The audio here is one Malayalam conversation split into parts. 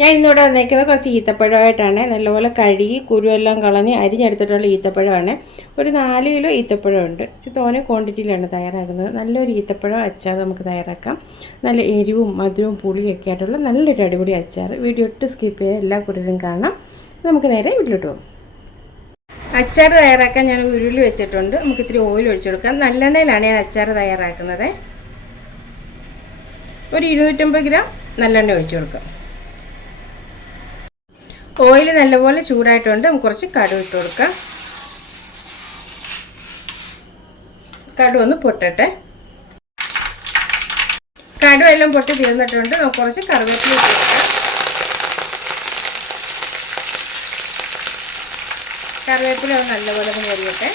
ഞാൻ ഇന്നിവിടെ വന്നേക്കുന്നത് കുറച്ച് ഈത്തപ്പഴമായിട്ടാണ്. നല്ലപോലെ കഴുകി കുരുവെല്ലാം കളഞ്ഞ് അരിഞ്ഞെടുത്തിട്ടുള്ള ഈത്തപ്പഴമാണ്. ഒരു നാല് കിലോ ഈത്തപ്പഴമുണ്ട്. തോനെ ക്വാണ്ടിറ്റിയിലാണ് തയ്യാറാക്കുന്നത്. നല്ലൊരു ഈത്തപ്പഴം അച്ചാർ നമുക്ക് തയ്യാറാക്കാം. നല്ല എരിവും മധുരവും പുളിയൊക്കെ ആയിട്ടുള്ള നല്ലൊരു അടിപൊളി അച്ചാർ വീഡിയോ ഇട്ട് സ്കിപ്പ് ചെയ്ത് എല്ലാ കൂട്ടരും കാണാം നമുക്ക് നേരെ വീട്ടിലോട്ട് പോകും. അച്ചാർ തയ്യാറാക്കാൻ ഞാൻ ഉരുളി വെച്ചിട്ടുണ്ട്. നമുക്ക് ഇത്തിരി ഓയിൽ ഒഴിച്ചു കൊടുക്കാം. നല്ലെണ്ണയിലാണ് ഞാൻ അച്ചാർ തയ്യാറാക്കുന്നത്. ഒരു ഇരുന്നൂറ്റമ്പത് ഗ്രാം നല്ലെണ്ണ ഒഴിച്ചു കൊടുക്കാം. ഓയിൽ നല്ലപോലെ ചൂടായിട്ടുണ്ട്. നമുക്ക് കുറച്ച് കടു ഇട്ട് കൊടുക്കാം. കടു ഒന്ന് പൊട്ടട്ടെ. കടു എല്ലാം പൊട്ടി തീർന്നിട്ടുണ്ട്. നമുക്ക് കുറച്ച് കറിവേപ്പില ഇട്ട് കൊടുക്കാം. കറിവേപ്പില നല്ലപോലെ ഒന്ന് കരിയട്ടെ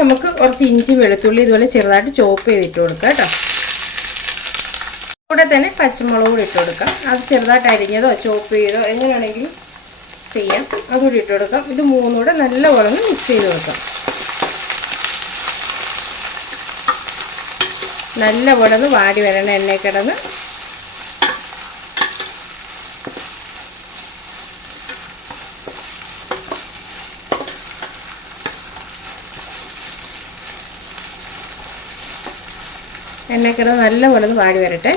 നമുക്ക് കുറച്ച് ഇഞ്ചി വെളുത്തുള്ളി ഇതുപോലെ ചെറുതായിട്ട് ചോപ്പ് ചെയ്തിട്ട് കൊടുക്കാം കേട്ടോ. കൂടെ തന്നെ പച്ചമുളക് കൂടി ഇട്ട് കൊടുക്കാം. അത് ചെറുതായിട്ട് അരിഞ്ഞതോ ചോപ്പ് ചെയ്തോ എങ്ങനെയാണെങ്കിലും ചെയ്യാം. അതുകൂടി ഇട്ട് കൊടുക്കാം. ഇത് മൂന്നും കൂടെ നല്ലപോലെ ഒന്ന് മിക്സ് ചെയ്ത് കൊടുക്കാം. നല്ലപോലെ ഒന്ന് വാടി വരണം എണ്ണയിൽ കിടന്ന്. എണ്ണക്കിടന്ന് നല്ലപോലെ ഒന്ന് വാടി വരട്ടെ.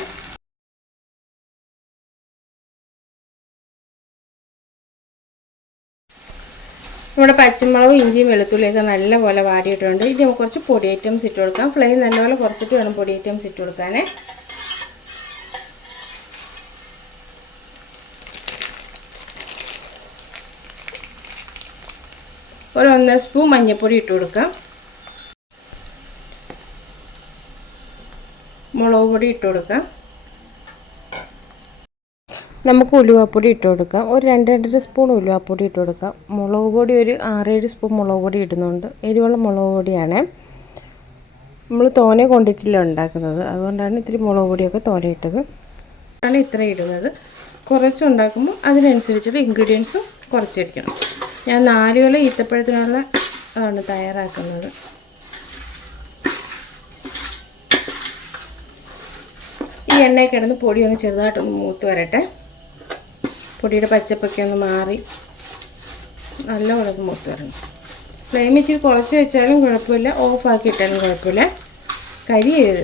നമ്മുടെ പച്ചമുളകും ഇഞ്ചിയും വെളുത്തുള്ളിയൊക്കെ നല്ലപോലെ വാടിയിട്ടുണ്ട്. ഇനി നമുക്ക് കുറച്ച് പൊടി ഐറ്റംസ് ഇട്ട് കൊടുക്കാം. ഫ്ലെയിം നല്ലപോലെ കുറച്ചിട്ട് വേണം പൊടി ഐറ്റംസ് ഇട്ട് കൊടുക്കാനേ. ഒരു ഒന്നര സ്പൂൺ മഞ്ഞൾപ്പൊടി ഇട്ട് കൊടുക്കാം. മുളക് പൊടി ഇട്ട് കൊടുക്കാം. നമുക്ക് ഉലുവാപ്പൊടി ഇട്ട് കൊടുക്കാം. ഒരു രണ്ട് രണ്ടര സ്പൂൺ ഉലുവാപ്പൊടി ഇട്ട് കൊടുക്കാം. മുളക് പൊടി ഒരു ആറേഴ് സ്പൂൺ മുളക് പൊടി ഇടുന്നുണ്ട്. എരിവുള്ള മുളക് പൊടിയാണ്. നമ്മൾ തോനെ കൊണ്ടിട്ടില്ല ഉണ്ടാക്കുന്നത്. അതുകൊണ്ടാണ് ഇത്തിരി മുളക് പൊടിയൊക്കെ തോനെ ഇട്ടത്. ആണ് ഇത്ര ഇടുന്നത്. കുറച്ച് ഉണ്ടാക്കുമ്പോൾ അതിനനുസരിച്ചുള്ള ഇൻഗ്രീഡിയൻസും കുറച്ചിരിക്കണം ഞാൻ നാല് കിലോ ഈത്തപ്പഴത്തിനുള്ള അതാണ് തയ്യാറാക്കുന്നത്. ഈ എണ്ണയിൽ കിടന്ന് പൊടി ഒന്ന് ചെറുതായിട്ടൊന്ന് മൂത്ത് വരട്ടെ. പൊടിയുടെ പച്ചപ്പൊക്കെ ഒന്ന് മാറി നല്ലപോലെ ഒന്ന് മൂത്ത് വരണം. ഫ്ലെയിം ഇച്ചിരി കുറച്ച് വെച്ചാലും കുഴപ്പമില്ല. ഓഫാക്കി ഇട്ടാലും കുഴപ്പമില്ല. കരി ചെയ്ത്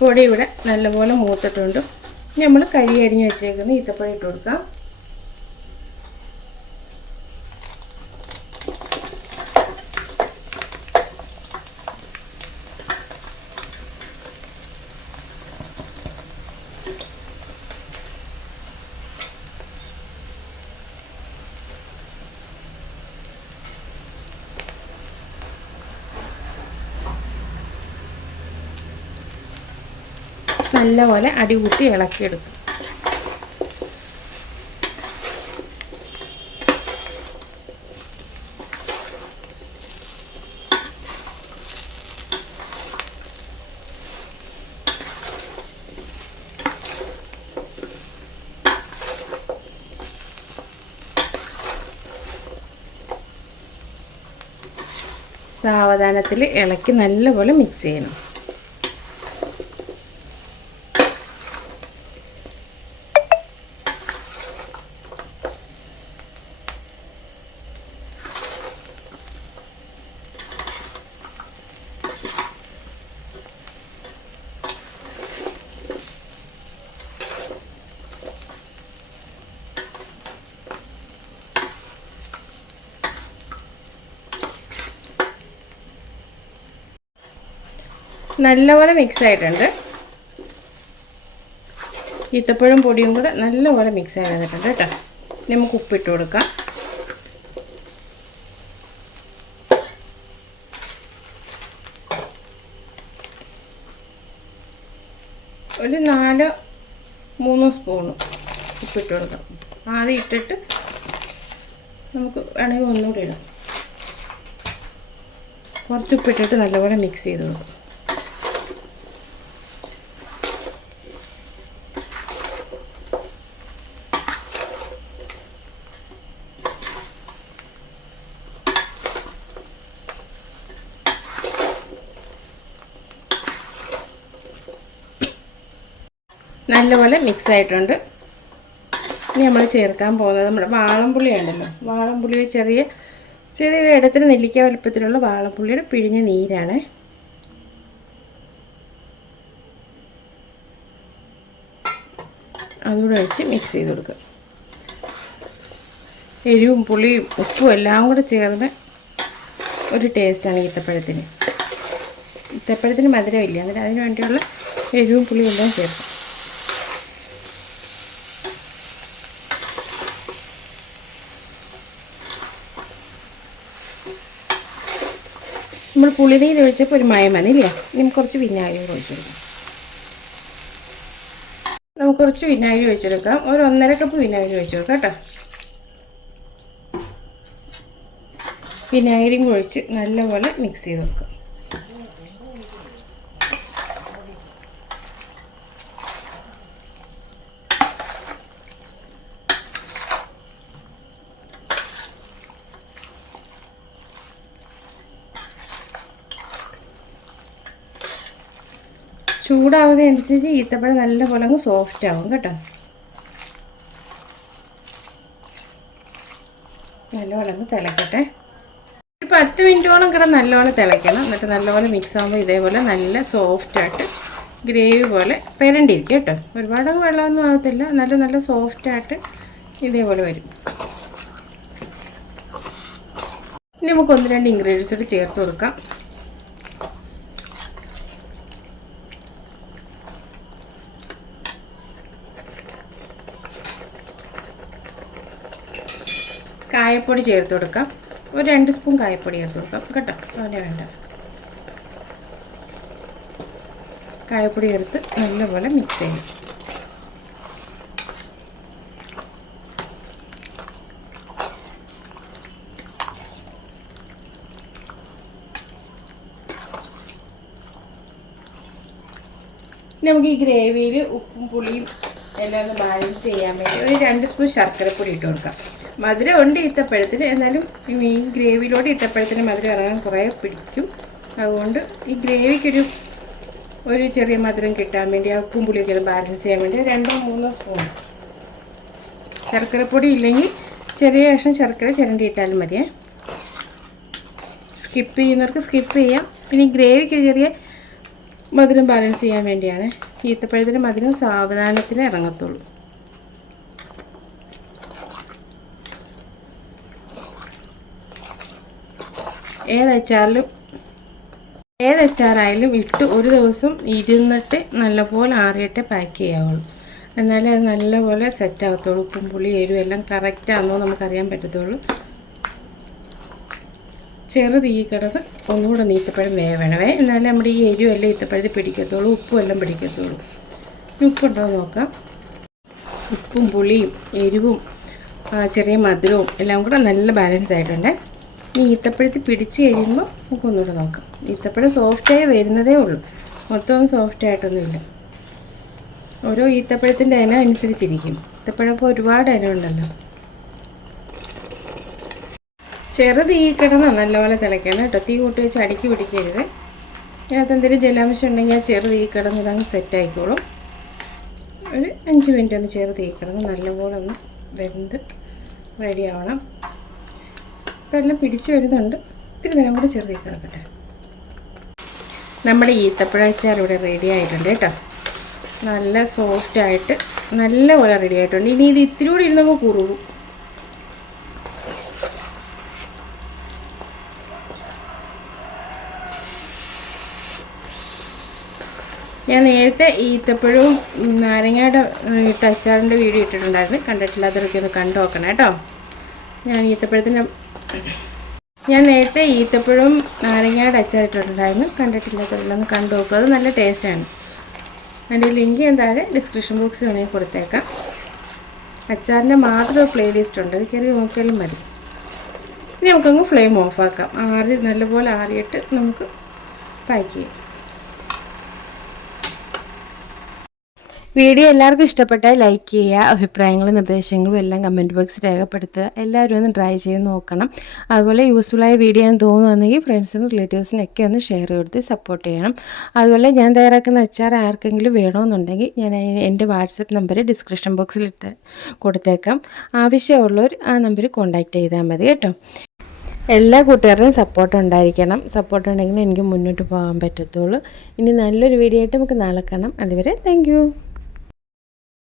പൊടി ഇവിടെ നല്ലപോലെ മൂത്തിട്ടുണ്ട്. നമ്മൾ കരി അരിഞ്ഞ് വെച്ചേക്കുന്ന ഈത്തപ്പഴം ഇട്ട് കൊടുക്കാം. നല്ലപോലെ അടികൂട്ടി ഇളക്കിയെടുക്കും. സാവധാനത്തിൽ ഇളക്കി നല്ലപോലെ മിക്സ് ചെയ്യണം. നല്ലപോലെ മിക്സ് ആയിട്ടുണ്ട്. ഈത്തപ്പഴം പൊടിയും കൂടെ നല്ലപോലെ മിക്സ് ആയി വന്നിട്ടുണ്ട് കേട്ടോ. ഇനി നമുക്ക് ഉപ്പിട്ട് കൊടുക്കാം. ഒരു നാല് മൂന്ന് സ്പൂണ് ഉപ്പിട്ട് കൊടുക്കാം. ആദ്യം ഇട്ടിട്ട് നമുക്ക് വേണമെങ്കിൽ ഒന്നുകൂടി ഇടാം. കുറച്ച് ഉപ്പിട്ടിട്ട് നല്ലപോലെ മിക്സ് ചെയ്ത് കൊടുക്കും. നല്ലപോലെ മിക്സ് ആയിട്ടുണ്ട് ഇനി നമ്മൾ ചേർക്കാൻ പോകുന്നത് നമ്മുടെ വാളംപുളി ഉണ്ടല്ലോ വാളംപുളി ചെറിയ ചെറിയൊരു ഇടത്തിന് നെല്ലിക്ക വലുപ്പത്തിലുള്ള വാളംപുള്ളിയുടെ പിഴിഞ്ഞ നീരാണ്. അതുകൂടെ ഒഴിച്ച് മിക്സ് ചെയ്ത് കൊടുക്കുക. എരിവും പുളിയും ഉപ്പും എല്ലാം കൂടെ ചേർന്ന് ഒരു ടേസ്റ്റാണ് ഈത്തപ്പഴത്തിന്. ഈത്തപ്പഴത്തിന് മധുരമില്ല. എന്നിട്ട് അതിന് വേണ്ടിയുള്ള എരിവും പുളിയും എല്ലാം ചേർക്കും. നമ്മൾ പുളിനീര് ഒഴിച്ചപ്പോൾ ഒരു മയം ഇല്ലേ ഇനി കുറച്ച് വിനാഗിരി ഒഴിച്ചെടുക്കാം. നമുക്ക് കുറച്ച് വിനാഗിരി ഒഴിച്ചെടുക്കാം. ഒരു ഒന്നര കപ്പ് വിനാഗിരി ഒഴിച്ചു കൊടുക്കാം കേട്ടോ. വിനാഗിരിയും ഒഴിച്ച് നല്ലപോലെ മിക്സ് ചെയ്ത് വെക്കാം. ചൂടാവുന്നതനുസരിച്ച് ഈത്തപ്പഴം നല്ലപോലെ അങ്ങ് സോഫ്റ്റ് ആവും കേട്ടോ. ഒന്ന് തിളക്കട്ടെ. ഒരു പത്ത് മിനിറ്റോളം കിടന്ന് നല്ലപോലെ തിളയ്ക്കണം. എന്നിട്ട് നല്ലപോലെ മിക്സ് ആകുമ്പോൾ ഇതേപോലെ നല്ല സോഫ്റ്റായിട്ട് ഗ്രേവി പോലെ പെരണ്ടിരിക്കും കേട്ടോ. ഒരുപാട് വെള്ളമൊന്നും ആകത്തില്ല നല്ല നല്ല സോഫ്റ്റായിട്ട് ഇതേപോലെ വരും. ഇനി നമുക്ക് ഒന്ന് രണ്ട് ഇൻഗ്രീഡിയൻസ് കൂടി ചേർത്ത് കൊടുക്കാം. കായപ്പൊടി ചേർത്ത് കൊടുക്കാം. ഒരു രണ്ട് സ്പൂൺ കായപ്പൊടി ചേർത്ത് കൊടുക്കാം. കേട്ടോ? തോനെ വേണ്ട കായപ്പൊടി ചേർത്ത് നല്ലപോലെ മിക്സ് ചെയ്യും നമുക്ക് ഈ ഗ്രേവിയിൽ ഉപ്പും പുളിയും എല്ലാം ഒന്ന് ബാലൻസ് ചെയ്യാൻ വേണ്ടി ഒരു രണ്ട് സ്പൂൺ ശർക്കരപ്പൊടി ഇട്ട് കൊടുക്കാം. മധുരം ഉണ്ട് ഈത്തപ്പഴത്തിന് എന്നാലും ഈ മീൻ ഗ്രേവിയിലോട്ട് ഈത്തപ്പഴത്തിന് മധുരം ഇറങ്ങാൻ കുറേ പിടിക്കും. അതുകൊണ്ട് ഈ ഗ്രേവിക്കൊരു ഒരു ചെറിയ മധുരം കിട്ടാൻ വേണ്ടി ആ ഉപ്പും പുളിയൊക്കെ ബാലൻസ് ചെയ്യാൻ വേണ്ടി രണ്ടോ മൂന്നോ സ്പൂൺ ശർക്കരപ്പൊടി ഇല്ലെങ്കിൽ ചെറിയ കഷ്ണം ശർക്കര ചിരണ്ടി ഇട്ടാലും മതിയേ. സ്കിപ്പ് ചെയ്യുന്നവർക്ക് സ്കിപ്പ് ചെയ്യാം. പിന്നെ ഗ്രേവിക്ക് ചെറിയ മധുരം ബാലൻസ് ചെയ്യാൻ വേണ്ടിയാണ് ഈത്തപ്പഴത്തിന് മധുരം സാവധാനത്തിൽ ഇറങ്ങത്തുള്ളൂ. ഏതച്ചാറിലും ഏതച്ചാറായാലും ഇട്ട് ഒരു ദിവസം ഇരുന്നിട്ട് നല്ലപോലെ ആറിയിട്ട് പാക്ക് ചെയ്യാവുള്ളൂ. എന്നാലേ അത് നല്ലപോലെ സെറ്റ് ആകത്തുള്ളൂ. ഉപ്പും പുളി എരിവും എല്ലാം കറക്റ്റാണെന്നോ നമുക്കറിയാൻ പറ്റത്തുള്ളൂ. ചെറു തീ കിടന്ന് ഒന്നുകൂടെ നീത്തപ്പഴം വേവണവേ എന്നാലേ നമ്മുടെ ഈ എരിവും എല്ലാം ഈത്തപ്പഴത്തിൽ പിടിക്കത്തുള്ളൂ ഉപ്പും എല്ലാം പിടിക്കത്തുള്ളൂ. ഉപ്പുണ്ടോ നോക്കാം. ഉപ്പും പുളിയും എരിവും ചെറിയ മധുരവും എല്ലാം കൂടെ നല്ല ബാലൻസ് ആയിട്ടുണ്ട്. ഇനി ഈത്തപ്പഴത്തിൽ പിടിച്ച് കഴിയുമ്പോൾ നമുക്കൊന്നുകൂടെ നോക്കാം. ഈത്തപ്പഴം സോഫ്റ്റായി വരുന്നതേ ഉള്ളൂ. മൊത്തം സോഫ്റ്റ് ആയിട്ടൊന്നുമില്ല. ഓരോ ഈത്തപ്പഴത്തിന്റെ ഇനം അനുസരിച്ചിരിക്കും. ഈത്തപ്പഴം ഇപ്പോൾ ഒരുപാട് ഇനം ഉണ്ടല്ലോ ചെറു തീ കിടന്ന് നല്ലപോലെ തിളയ്ക്കണം കേട്ടോ. തീ കൂട്ടി വെച്ച് അടുക്കി പിടിക്കരുത്. അതിനകത്ത് എന്തെങ്കിലും ജലാംശം ഉണ്ടെങ്കിൽ ആ ചെറു തീ കിടന്ന് ഇതങ്ങ് സെറ്റ് ആയിക്കോളും. ഒരു അഞ്ച് മിനിറ്റ് ഒന്ന് ചെറു തീ കിടന്ന് നല്ലപോലെ ഒന്ന് വെന്ത് റെഡി ആവണം. ഇപ്പം എല്ലാം പിടിച്ച് വരുന്നുണ്ട്. ഇത്തിരി നേരം കൂടി ചെറു തീ കിടക്കട്ടെ. നമ്മുടെ ഈത്തപ്പഴച്ചാർ ഇവിടെ റെഡി ആയിട്ടുണ്ട് കേട്ടോ. നല്ല സോഫ്റ്റായിട്ട് നല്ലപോലെ റെഡി ആയിട്ടുണ്ട്. ഇനി ഇത് ഇത്തിരി കൂടി ഇരുന്നങ്ങ് കുറുകും. ഞാൻ നേരത്തെ ഈത്തപ്പഴവും നാരങ്ങയുടെ ഇട്ട അച്ചാറിന്റെ വീഡിയോ ഇട്ടിട്ടുണ്ടായിരുന്നു. കണ്ടിട്ടില്ലാത്തവരൊക്കെ ഒന്ന് കണ്ടു നോക്കണം കേട്ടോ. ഞാൻ ഈത്തപ്പഴത്തിന്റെ ഞാൻ നേരത്തെ ഈത്തപ്പഴവും നാരങ്ങയുടെ അച്ചാർ ഇട്ടിട്ടുണ്ടായിരുന്നു. ഒന്ന് കണ്ടു നോക്കുക അത് നല്ല ടേസ്റ്റാണ് അതിന്റെ ലിങ്ക് താഴെ ഡിസ്ക്രിപ്ഷൻ ബോക്സ് വേണമെങ്കിൽ കൊടുത്തേക്കാം. അച്ചാറിന്റെ മാത്രം പ്ലേലിസ്റ്റ് ഉണ്ട്. അത് കയറി നോക്കിയാലും മതി. ഇനി നമുക്കങ്ങ് ഫ്ലെയിം ഓഫാക്കാം ആറി നല്ലപോലെ ആറിയിട്ട് നമുക്ക് പാക്ക് ചെയ്യാം. വീഡിയോ എല്ലാവർക്കും ഇഷ്ടപ്പെട്ടാൽ ലൈക്ക് ചെയ്യുക അഭിപ്രായങ്ങളും നിർദ്ദേശങ്ങളും എല്ലാം കമന്റ് ബോക്സ് രേഖപ്പെടുത്തുക. എല്ലാവരും ഒന്ന് ട്രൈ ചെയ്ത് നോക്കണം. അതുപോലെ യൂസ്ഫുള്ളായ വീഡിയോ എന്ന് തോന്നുകയാണെങ്കിൽ ഫ്രണ്ട്സിനും റിലേറ്റീവ്സിനൊക്കെ ഒന്ന് ഷെയർ കൊടുത്ത് സപ്പോർട്ട് ചെയ്യണം. അതുപോലെ ഞാൻ തയ്യാറാക്കുന്ന അച്ചാർ ആർക്കെങ്കിലും വേണമെന്നുണ്ടെങ്കിൽ ഞാൻ എന്റെ വാട്സപ്പ് നമ്പർ ഡിസ്ക്രിപ്ഷൻ ബോക്സിൽ ഇട്ട് കൊടുത്തേക്കാം. ആവശ്യമുള്ളവർ ആ നമ്പർ കോൺടാക്റ്റ് ചെയ്താൽ മതി കേട്ടോ. എല്ലാ കൂട്ടുകാരുടെയും സപ്പോർട്ട് ഉണ്ടായിരിക്കണം. സപ്പോർട്ട് ഉണ്ടെങ്കിൽ എനിക്ക് മുന്നോട്ട് പോകാൻ പറ്റത്തുള്ളൂ. ഇനി നല്ലൊരു വീഡിയോ ആയിട്ട് നമുക്ക് നാളെ കാണാം. അതുവരെ താങ്ക്